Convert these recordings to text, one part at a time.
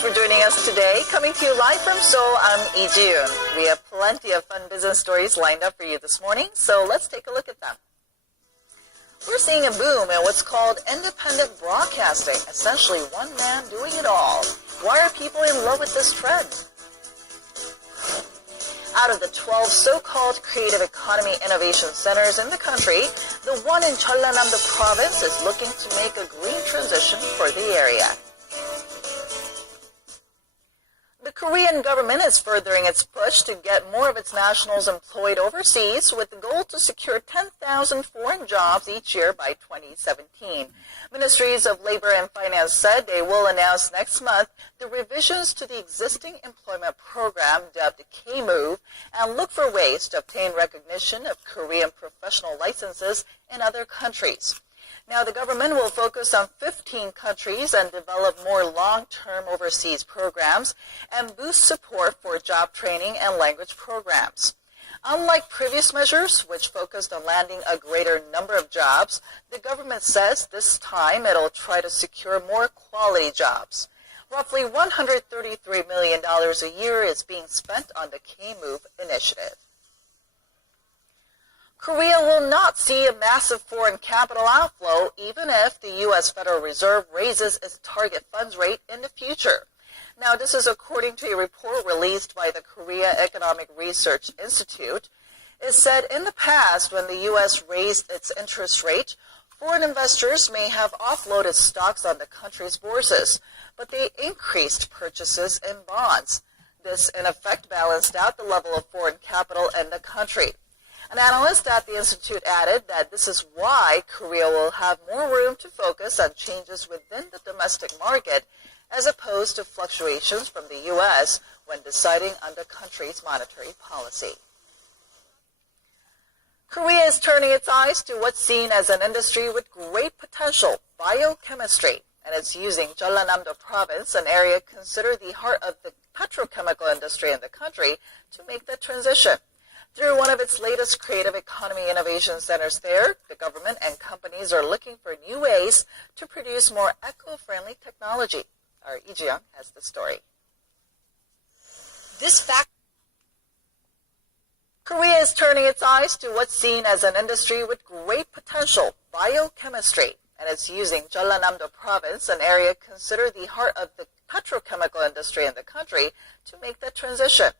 Thanks for joining us today. Coming to you live from Seoul, I'm Lee Ji-yoon. We have plenty of fun business stories lined up for you this morning, so let's take a look at them. We're seeing a boom in what's called independent broadcasting, essentially one man doing it all. Why are people in love with this trend? Out of the 12 so-called creative economy innovation centers in the country, the one in Jeollanam-do province is looking to make a green transition for the area. The Korean government is furthering its push to get more of its nationals employed overseas with the goal to secure 10,000 foreign jobs each year by 2017. Ministries of Labor and Finance said they will announce next month the revisions to the existing employment program dubbed K-Move and look for ways to obtain recognition of Korean professional licenses in other countries. Now, the government will focus on 15 countries and develop more long-term overseas programs and boost support for job training and language programs. Unlike previous measures, which focused on landing a greater number of jobs, the government says this time it'll try to secure more quality jobs. Roughly $133 million a year is being spent on the K-Move initiative. Korea will not see a massive foreign capital outflow even if the U.S. Federal Reserve raises its target funds rate in the future. Now, this is according to a report released by the Korea Economic Research Institute. It said in the past, when the U.S. raised its interest rate, foreign investors may have offloaded stocks on the country's bourses, but they increased purchases in bonds. This, in effect, balanced out the level of foreign capital in the country. An analyst at the Institute added that this is why Korea will have more room to focus on changes within the domestic market as opposed to fluctuations from the U.S. when deciding on the country's monetary policy. Korea is turning its eyes to what's seen as an industry with great potential, biochemistry, and it's using Jeollanam-do province, an area considered the heart of the petrochemical industry in the country, to make the transition. Through one of its latest creative economy innovation centers there, the government and companies are looking for new ways to produce more eco-friendly technology. Our Lee Ji-young has the story. Korea is turning its eyes to what's seen as an industry with great potential, biochemistry, and it's using Jeollanam-do province, an area considered the heart of the petrochemical industry in the country, to make the transition.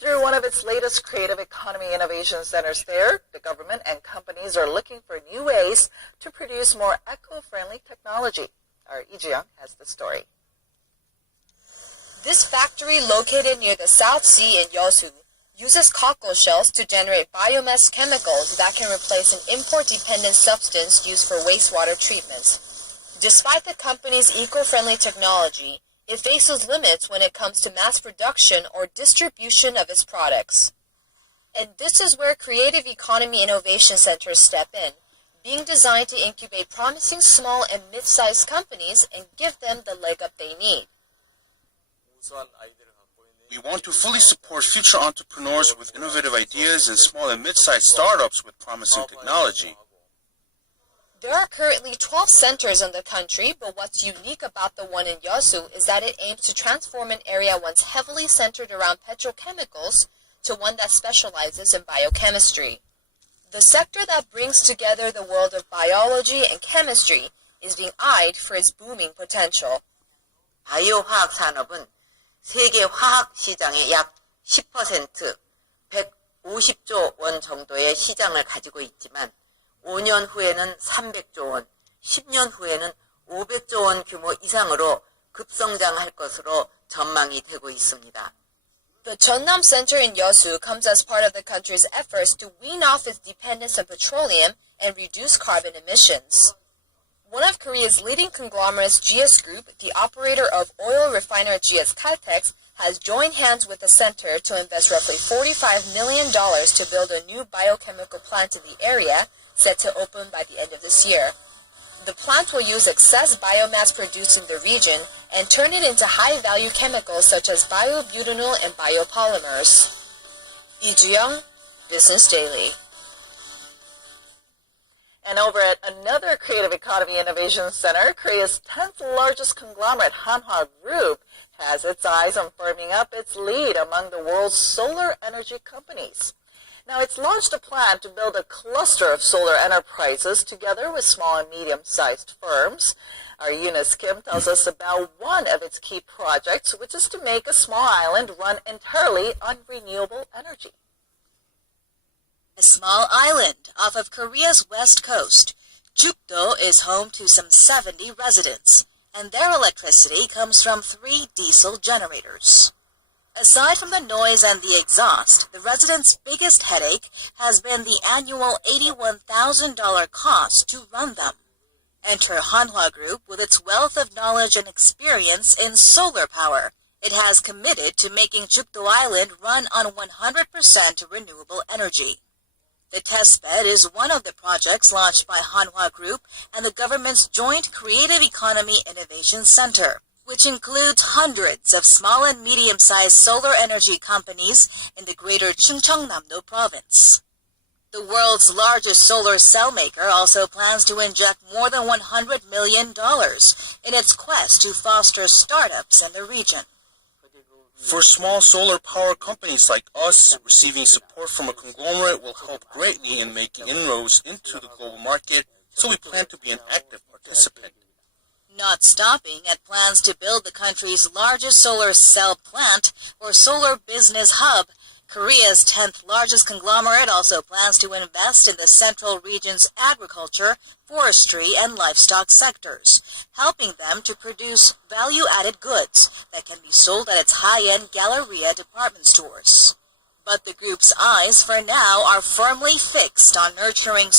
Through one of its latest creative economy innovation centers there, the government and companies are looking for new ways to produce more eco-friendly technology. Our Lee Ji-young has the story. This factory, located near the South Sea in Yeosu, uses cockle shells to generate biomass chemicals that can replace an import-dependent substance used for wastewater treatments. Despite the company's eco-friendly technology, it faces limits when it comes to mass production or distribution of its products. And this is where creative economy innovation centers step in, being designed to incubate promising small and mid-sized companies and give them the leg up they need. We want to fully support future entrepreneurs with innovative ideas and small and mid-sized startups with promising technology. There are currently 12 centers in the country, but what's unique about the one in Yeosu is that it aims to transform an area once heavily centered around petrochemicals to one that specializes in biochemistry. The sector that brings together the world of biology and chemistry is being eyed for its booming potential. 바이오화학 산업은 세계 화학 시장의 약 10%, 150조 원 정도의 시장을 가지고 있지만 5년 후에는 300조 원, 10년 후에는 500조 원 규모 이상으로 급성장할 것으로 전망이 되고 있습니다. The Jeonnam Center in Yeosu comes as part of the country's efforts to wean off its dependence on petroleum and reduce carbon emissions. One of Korea's leading conglomerates, GS Group, the operator of oil refiner GS Caltex, has joined hands with the center to invest roughly $45 million to build a new biochemical plant in the area, set to open by the end of this year. The plant will use excess biomass produced in the region and turn it into high-value chemicals such as biobutanol and biopolymers. Lee Ji-young, Business Daily. And over at another Creative Economy Innovation Center, Korea's 10th largest conglomerate, Hanwha Group, has its eyes on firming up its lead among the world's solar energy companies. Now, it's launched a plan to build a cluster of solar enterprises together with small and medium-sized firms. Our Eunice Kim tells us about one of its key projects, which is to make a small island run entirely on renewable energy. A small island off of Korea's west coast, Jukdo is home to some 70 residents, and their electricity comes from 3 diesel generators. Aside from the noise and the exhaust, the residents' biggest headache has been the annual $81,000 cost to run them. Enter Hanwha Group with its wealth of knowledge and experience in solar power. It has committed to making Jukdo Island run on 100% renewable energy. The testbed is one of the projects launched by Hanwha Group and the government's Joint Creative Economy Innovation Center, which includes hundreds of small and medium-sized solar energy companies in the greater Chungcheongnam-do province. The world's largest solar cell maker also plans to inject more than $100 million in its quest to foster startups in the region. For small solar power companies like us, receiving support from a conglomerate will help greatly in making inroads into the global market, so we plan to be an active participant. Not stopping at plans to build the country's largest solar cell plant or solar business hub, Korea's 10th largest conglomerate also plans to invest in the central region's agriculture, forestry, and livestock sectors, helping them to produce value-added goods that can be sold at its high-end Galleria department stores. But the group's eyes for now are firmly fixed on nurturing